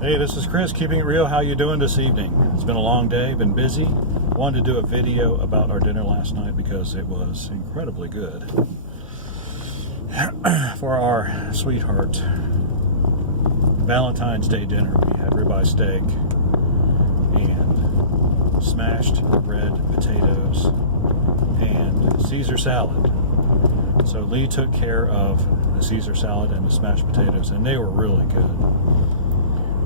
Hey, this is Chris, keeping it real. How you doing this evening? It's been a long day, been busy. Wanted to do a video about our dinner last night because it was incredibly good. For our sweetheart Valentine's Day dinner, we had ribeye steak and smashed red potatoes and Caesar salad. So Lee took care of the Caesar salad and the smashed potatoes, and they were really good.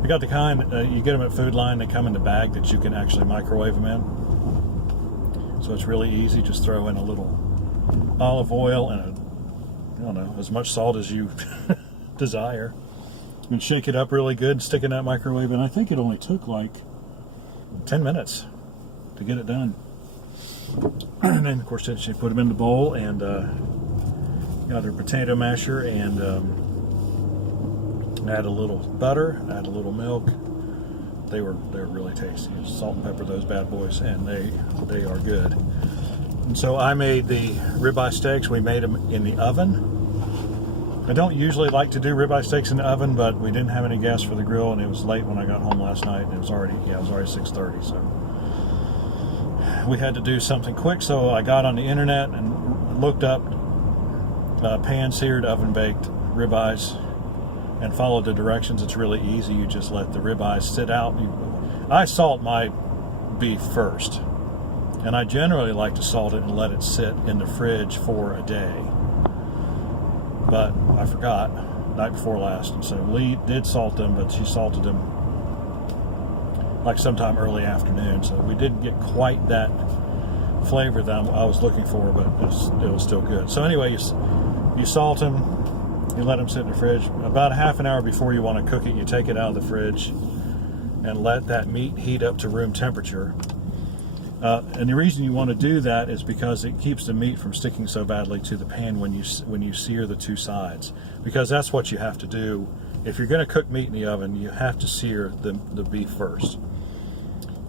We got the kind, you get them at Food Line, they come in the bag that you can actually microwave them in. So it's really easy, just throw in a little olive oil and I don't know, as much salt as you desire. And shake it up really good, stick it in that microwave, and I think it only took like 10 minutes to get it done. And then of course she put them in the bowl and got her potato masher and add a little butter, add a little milk. They were really tasty. Salt and pepper those bad boys, and they are good. And so I made the ribeye steaks. We made them in the oven. I don't usually like to do ribeye steaks in the oven, but we didn't have any gas for the grill, and it was late when I got home last night, and it was already 6:30. So we had to do something quick. So I got on the internet and looked up pan-seared, oven-baked ribeyes, and followed the directions. It's really easy. You just let the ribeyes sit out. I salt my beef first, and I generally like to salt it and let it sit in the fridge for a day. But I forgot night before last, and so Lee did salt them, but she salted them like sometime early afternoon. So we didn't get quite that flavor that I was looking for, but it was still good. So anyway, you salt them. You let them sit in the fridge. About a half an hour before you want to cook it, you take it out of the fridge and let that meat heat up to room temperature. And the reason you want to do that is because it keeps the meat from sticking so badly to the pan when you sear the two sides. Because that's what you have to do. If you're going to cook meat in the oven, you have to sear the beef first.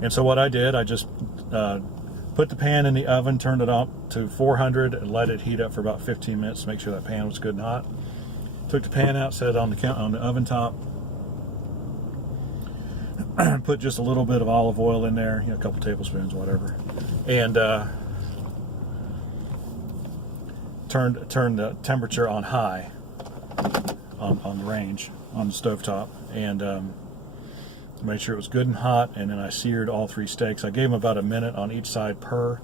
And so what I did, I just put the pan in the oven, turned it up to 400, and let it heat up for about 15 minutes to make sure that pan was good and hot. Took the pan out, set it on the oven top, put just a little bit of olive oil in there, a couple tablespoons, whatever, and turned the temperature on high on the range on the stovetop, and made sure it was good and hot. And then I seared all three steaks. I gave them about a minute on each side per.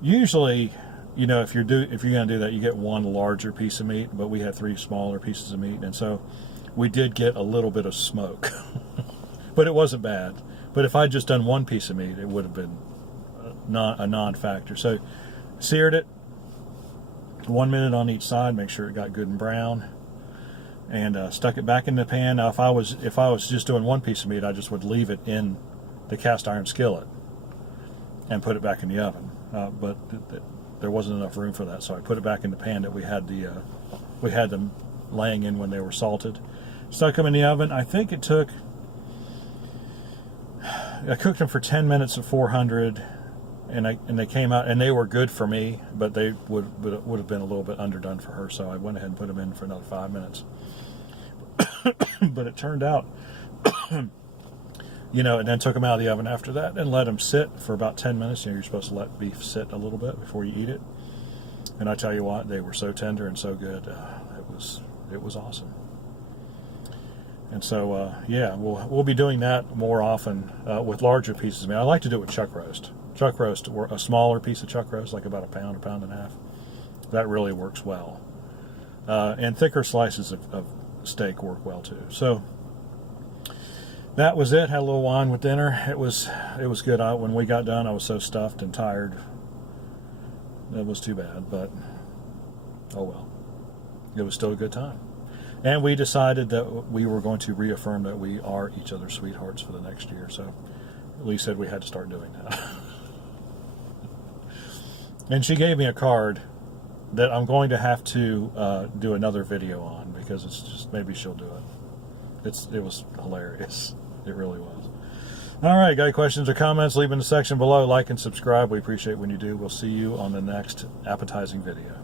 Usually, if you're going to do that, you get one larger piece of meat, but we had three smaller pieces of meat, and so we did get a little bit of smoke. But it wasn't bad. But if I'd just done one piece of meat, it would have been a non-factor. So seared it 1 minute on each side, make sure it got good and brown, and stuck it back in the pan. Now if I was just doing one piece of meat, I just would leave it in the cast iron skillet and put it back in the oven. But there wasn't enough room for that, so I put it back in the pan that we had them laying in when they were salted. Stuck them in the oven. I think I cooked them for 10 minutes at 400, and they came out, and they were good for me, but they would have been a little bit underdone for her, so I went ahead and put them in for another 5 minutes. But it turned out, and then took them out of the oven after that and let them sit for about 10 minutes. You're supposed to let beef sit a little bit before you eat it. And I tell you what, they were so tender and so good. It was awesome. And so, we'll be doing that more often with larger pieces of meat. I like to do it with chuck roast. Chuck roast, or a smaller piece of chuck roast, like about a pound and a half. That really works well. And thicker slices of steak work well too. So that was it. Had a little wine with dinner. It was good. When we got done, I was so stuffed and tired. It was too bad, but oh well. It was still a good time. And we decided that we were going to reaffirm that we are each other's sweethearts for the next year. So Lee said we had to start doing that. And she gave me a card that I'm going to have to do another video on, because it's just, maybe she'll do it. It was hilarious. It really was. All right, got any questions or comments? Leave in the section below. Like and subscribe. We appreciate when you do. We'll see you on the next appetizing video.